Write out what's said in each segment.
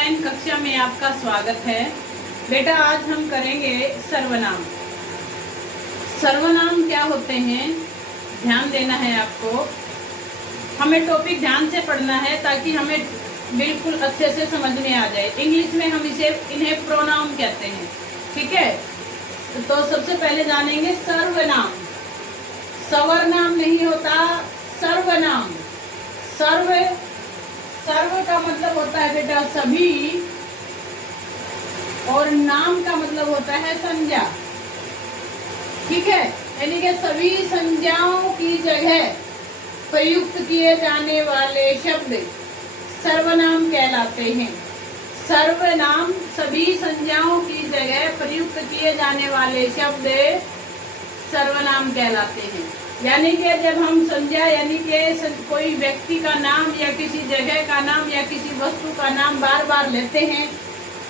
Online कक्षा में आपका स्वागत है। बेटा आज हम करेंगे सर्वनाम। सर्वनाम क्या होते हैं ध्यान देना है आपको। हमें टॉपिक ध्यान से पढ़ना है ताकि हमें बिल्कुल अच्छे से समझ में आ जाए। इंग्लिश में हम इन्हें प्रोनाउन कहते हैं, ठीक है। तो सबसे पहले जानेंगे सर्वनाम। सवर्नाम नहीं होता, सर्वनाम। सर्व का मतलब होता है बेटा सभी, और नाम का मतलब होता है संज्ञा, ठीक है। यानी कि सभी संज्ञाओं की जगह प्रयुक्त किए जाने वाले शब्द सर्वनाम कहलाते हैं। सर्वनाम सभी संज्ञाओं की जगह प्रयुक्त किए जाने वाले शब्द सर्वनाम कहलाते हैं। यानी कि जब हम संज्ञा यानी कि कोई व्यक्ति का नाम या किसी जगह का नाम या किसी वस्तु का नाम बार बार लेते हैं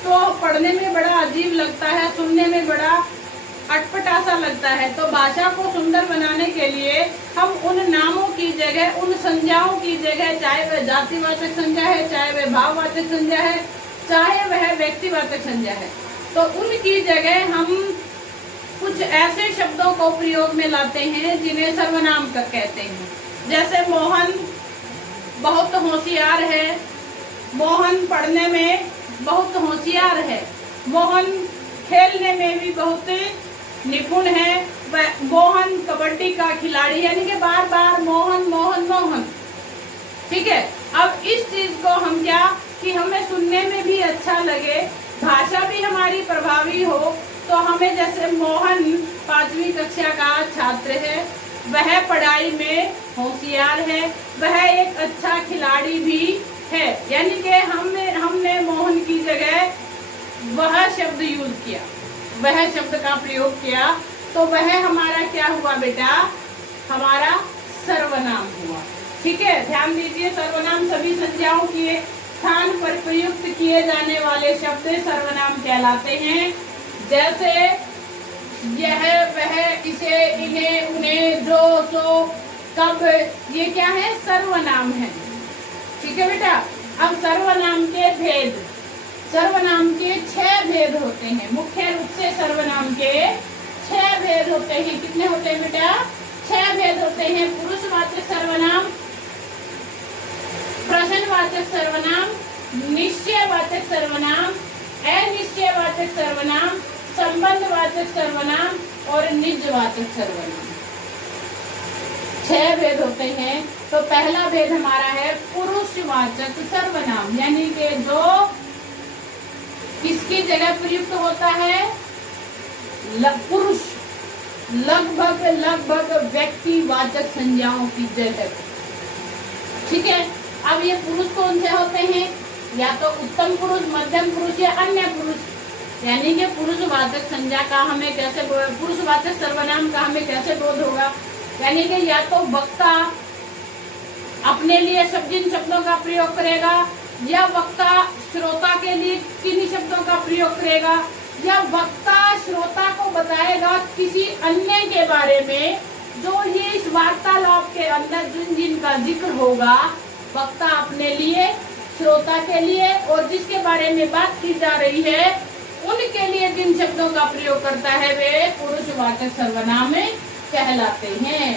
तो पढ़ने में बड़ा अजीब लगता है, सुनने में बड़ा अटपटा सा लगता है। तो भाषा को सुंदर बनाने के लिए हम उन नामों की जगह, उन संज्ञाओं की जगह, चाहे वह जातिवाचक संज्ञा है, चाहे वह भाववाचक संज्ञा है, चाहे वह व्यक्तिवाचक संज्ञा है, तो उनकी जगह हम कुछ ऐसे शब्दों को प्रयोग में लाते हैं जिन्हें सर्वनाम कहते हैं। जैसे मोहन बहुत होशियार है, मोहन पढ़ने में बहुत होशियार है, मोहन खेलने में भी बहुत निपुण है, मोहन कबड्डी का खिलाड़ी। यानी कि बार बार मोहन मोहन मोहन, ठीक है। अब इस चीज को हम क्या कि हमें सुनने में भी अच्छा लगे, भाषा भी हमारी प्रभावी हो, तो हमें जैसे मोहन 5वीं कक्षा का छात्र है, वह पढ़ाई में होशियार है, वह एक अच्छा खिलाड़ी भी है। यानी कि हमने मोहन की जगह वह शब्द यूज किया, वह शब्द का प्रयोग किया, तो वह हमारा क्या हुआ बेटा, हमारा सर्वनाम हुआ, ठीक है। ध्यान दीजिए, सर्वनाम सभी संज्ञाओं के स्थान पर प्रयुक्त किए जाने वाले शब्द सर्वनाम कहलाते हैं। जैसे यह वह इसे इन्हें उन्हें जो सो कब, ये क्या है, सर्वनाम है, ठीक है बेटा। अब सर्वनाम के भेद, सर्वनाम के 6 भेद होते हैं। मुख्य रूप से सर्वनाम के 6 भेद होते हैं। कितने होते हैं बेटा, 6 भेद होते हैं। पुरुषवाचक सर्वनाम, प्रश्नवाचक सर्वनाम, निश्चयवाचक सर्वनाम, अनिश्चयवाचक सर्वनाम, संबंधवाचक सर्वनाम और निजवाचक सर्वनाम। 6 भेद होते हैं। तो पहला भेद हमारा है पुरुषवाचक सर्वनाम, यानी कि जो किसकी जगह प्रयुक्त होता है, पुरुष, लगभग व्यक्तिवाचक संज्ञाओं की जगह, ठीक है। अब ये पुरुष कौन से होते हैं, या तो उत्तम पुरुष, मध्यम पुरुष या अन्य पुरुष। यानी कि पुरुषवाचक संज्ञा का हमें कैसे, पुरुषवाचक सर्वनाम का हमें कैसे बोध होगा, यानी कि या तो वक्ता अपने लिए जिन शब्दों का प्रयोग करेगा, या वक्ता श्रोता के लिए किन्हीं शब्दों का प्रयोग करेगा, या वक्ता श्रोता को बताएगा किसी अन्य के बारे में जो ये इस वार्तालाप के अंदर जिनका जिक्र होगा, वक्ता अपने लिए, श्रोता के लिए, और जिसके बारे में बात की जा रही है उनके लिए जिन शब्दों का प्रयोग करता है वे पुरुषवाचक सर्वनाम कहलाते हैं,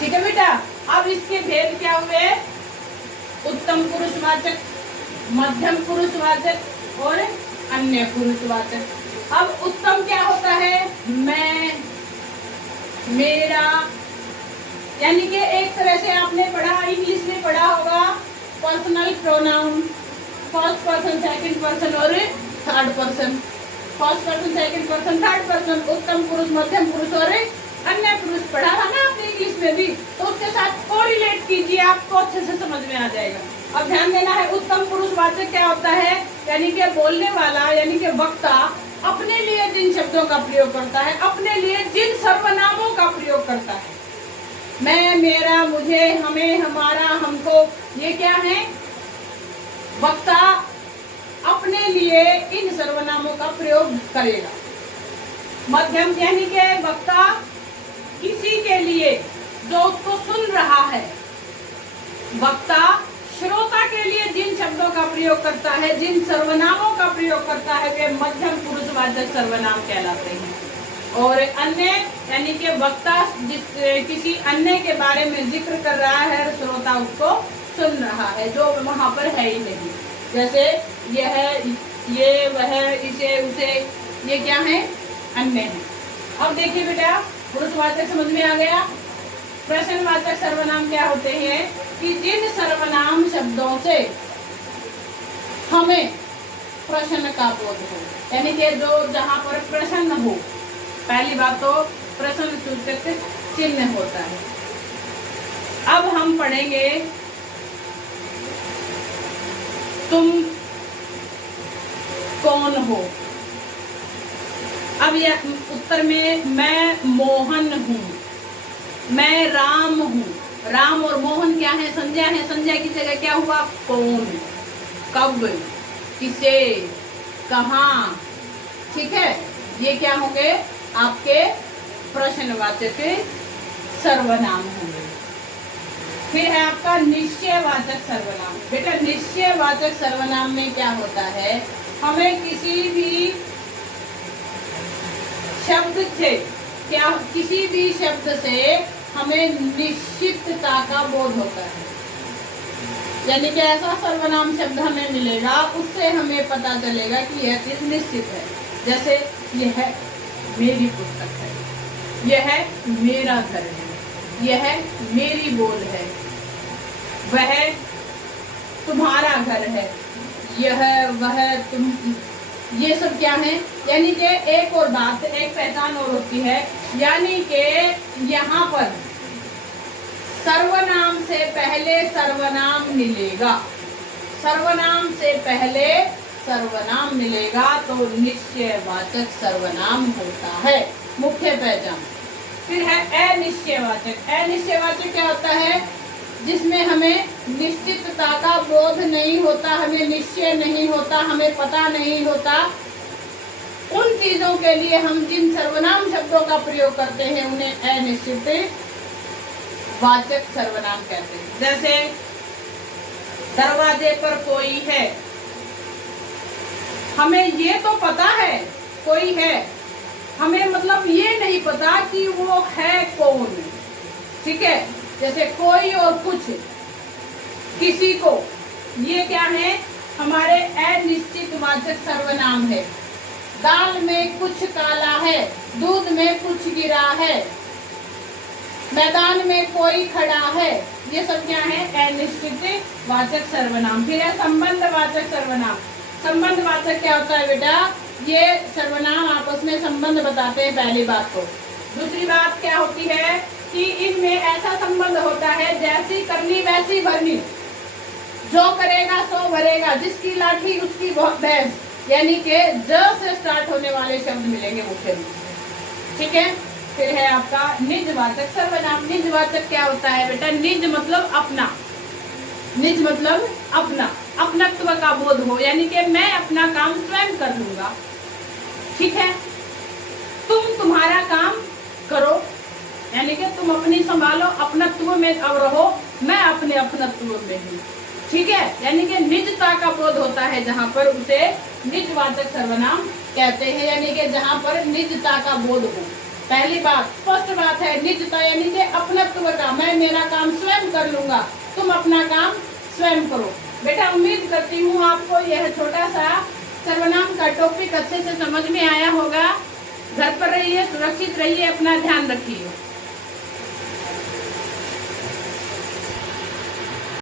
ठीक है बेटा। अब इसके भेद क्या हुए, उत्तम पुरुषवाचक, मध्यम पुरुषवाचक और अन्य पुरुषवाचक। अब उत्तम क्या होता है, मैं, मेरा, यानी कि एक तरह से आपने पढ़ा, इंग्लिश में पढ़ा होगा, personal pronoun, first person, second person और third person. First person, second person, third person, उत्तम पुरुष, मध्यम पुरुष और अन्य पुरुष पढ़ा था ना आपने इंग्लिश में भी, तो उसके साथ कोरिलेट कीजिए, आपको अच्छे से समझ में आ जाएगा। अब ध्यान देना है, उत्तम पुरुषवाचक क्या होता है, यानी कि बोलने वाला, यानी कि वक्ता अपने लिए जिन शब्दों का प्रयोग करता है, अपने लिए जिन सर्वनामों का प्रयोग करता है, मैं, मेरा, मुझे, हमें, हमारा, हमको, ये क्या है, वक्ता अपने लिए इन सर्वनामों का प्रयोग करेगा। मध्यम यानी कि वक्ता किसी के लिए जो उसको सुन रहा है, वक्ता श्रोता के लिए जिन शब्दों का प्रयोग प्रयोग करता है, जिन सर्वनामों का प्रयोग करता है, वे मध्यम पुरुषवाचक सर्वनाम कहलाते हैं। और अन्य यानी कि वक्ता किसी अन्य के बारे में जिक्र कर रहा है, श्रोता उसको सुन रहा है, जो वहां पर है ही नहीं। जैसे यह, ये, वह, इसे, उसे, ये क्या है? अन्य है। अब देखिए बेटा, पुरुषवाचक समझ में आ गया। प्रश्नवाचक सर्वनाम क्या होते हैं कि जिन सर्वनाम शब्दों से हमें प्रश्न का बोध हो, यानी कि जो जहां पर प्रश्न हो। पहली बात तो प्रश्न सूचक चिन्ह होता है। अब हम पढ़ेंगे तुम कौन हो। अब यह उत्तर में मैं मोहन हूँ, मैं राम हूँ। राम और मोहन क्या है? संज्ञा है। संज्ञा की जगह क्या हुआ? कौन, कब, किसे, कहाँ। ठीक है, ये क्या होंगे? आपके प्रश्नवाचक सर्वनाम होंगे। फिर है आपका निश्चयवाचक सर्वनाम। बेटा, निश्चयवाचक सर्वनाम में क्या होता है? हमें किसी भी शब्द से क्या, किसी भी शब्द से हमें निश्चितता का बोध होता है। यानी कि ऐसा सर्वनाम शब्द हमें मिलेगा, उससे हमें पता चलेगा कि यह चीज निश्चित है। जैसे यह मेरी पुस्तक है, यह मेरा घर है, यह मेरी बोल है, वह तुम्हारा घर है, यह, वह, तुम, ये सब क्या है? यानी कि एक और बात, एक पहचान और होती है। यानी कि यहाँ पर सर्वनाम से पहले सर्वनाम मिलेगा, सर्वनाम से पहले सर्वनाम मिलेगा तो निश्चयवाचक सर्वनाम होता है, मुख्य पहचान। फिर है अनिश्चयवाचक। अनिश्चयवाचक क्या होता है? जिसमें हमें निश्चितता का बोध नहीं होता, हमें निश्चय नहीं होता, हमें पता नहीं होता। उन चीजों के लिए हम जिन सर्वनाम शब्दों का प्रयोग करते हैं उन्हें अनिश्चित वाचक सर्वनाम कहते हैं। जैसे दरवाजे पर कोई है, हमें ये तो पता है कोई है, हमें मतलब ये नहीं पता कि वो है कौन। ठीक है, जैसे कोई और कुछ, किसी को, ये क्या है? हमारे अनिश्चित वाचक सर्वनाम है। दाल में कुछ काला है, दूध में कुछ गिरा है, मैदान में कोई खड़ा है, ये सब क्या है? अनिश्चित वाचक सर्वनाम। फिर है संबंधवाचक सर्वनाम। संबंधवाचक क्या होता है बेटा? ये सर्वनाम आपस में संबंध बताते हैं, पहली बात तो। दूसरी बात क्या होती है कि इनमें ऐसा संबंध होता है, जैसी करनी वैसी भरनी, जो करेगा सो भरेगा, जिसकी लाठी उसकी भैंस। यानी कि ज से स्टार्ट होने वाले शब्द मिलेंगे मुख्य रूप से। ठीक है, फिर है आपका निजवाचक सर्वनाम। निजवाचक क्या होता है बेटा? निज मतलब अपना, निज मतलब अपना, अपनत्व का बोध हो, यानी कि मैं अपना काम स्वयं कर लूंगा। ठीक है, तुम तुम्हारा काम करो, यानी कि तुम अपनी संभालो, अपनत्व में अब रहो, मैं अपने अपनत्व में हूँ। ठीक है, यानी कि निजता का बोध होता है जहाँ पर, उसे निजवाचक सर्वनाम कहते हैं। यानी कि जहाँ पर निजता का बोध हो। पहली बात, स्पष्ट बात है, निजता यानी कि अपनत्व का, मैं मेरा काम स्वयं कर लूंगा, तुम अपना काम स्वयं करो। बेटा, उम्मीद करती हूँ आपको यह छोटा सा सर्वनाम का टॉपिक अच्छे से समझ में आया होगा। घर पर रहिए, सुरक्षित रहिए, अपना ध्यान रखिए।